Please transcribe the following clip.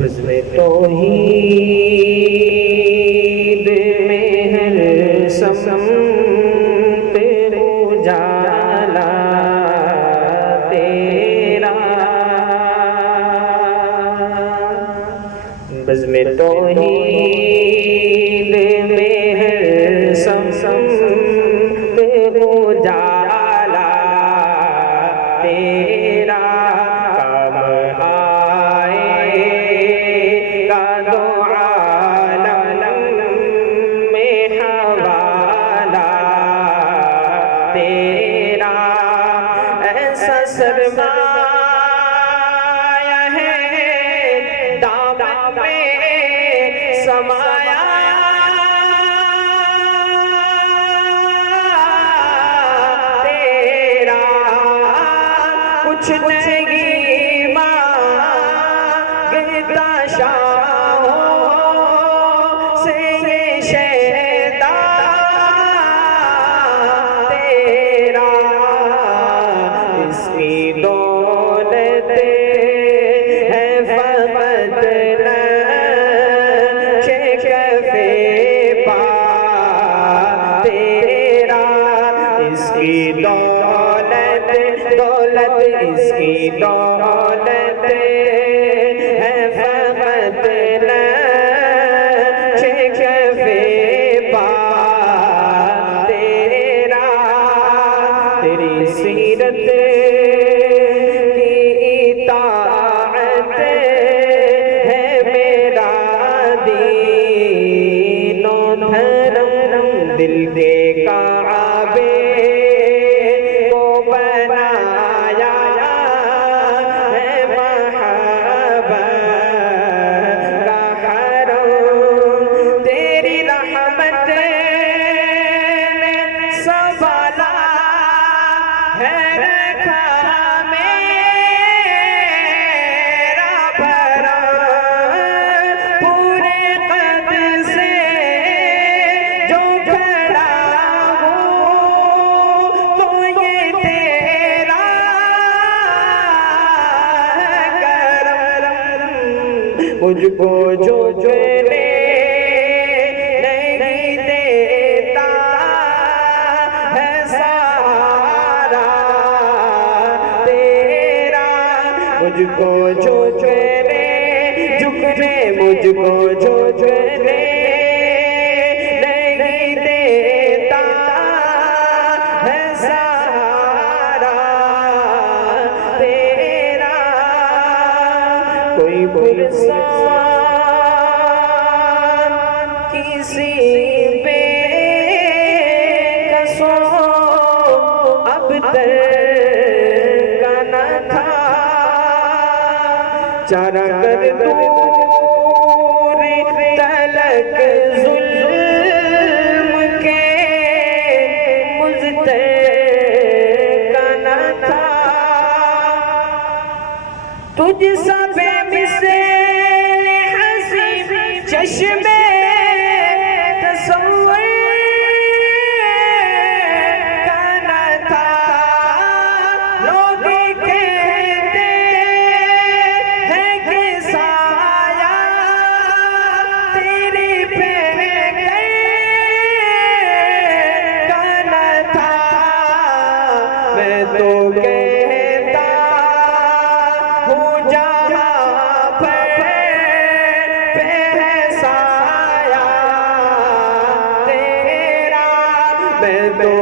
बज़्म तौहीद में हर समत उजाला तेरा, बज़्म तौहीद में हर समत उजाला तेरा, काम आएगा दो आलम में हवाला तेरा, ऐसा सरमाया है दामन में समाया तेरा, कुछ नहीं मांगता शाहों से ये शैदा तेरा, इसकी दौलत है फक़त नक्शे कफ़े पा तेरा, इसकी दौलत इसकी दौलत है फक़त नक्शे कफ़े पा तेरा, तेरी सीरत की इताअत है मेरा दीन ओ धर्म, दिल के काबे को बनाया है महब्बत का हरम, तेरी रहमत ने संभाला है रखा मेरा भरम, पूरे कद से जो खड़ा हूँ तो ये तेरा करम, मुझको जो चले नहीं देता है सहारा तेरा, मुझको जो चले झुकने, मुझको जो चले नहीं देता है सहारा तेरा, कोई पुरसान किसी पे कसो अब तक का न था, चारा कर दूर तलक जुल्म के मुझते का न था, तुझ सब मिसल हंसी चश्मे तसव्वुर का न था, लोग कहते हैं कि साया तेरी पे का न था, मैं तो कहता हूँ जहाँ पर साया तेरा, मैं तो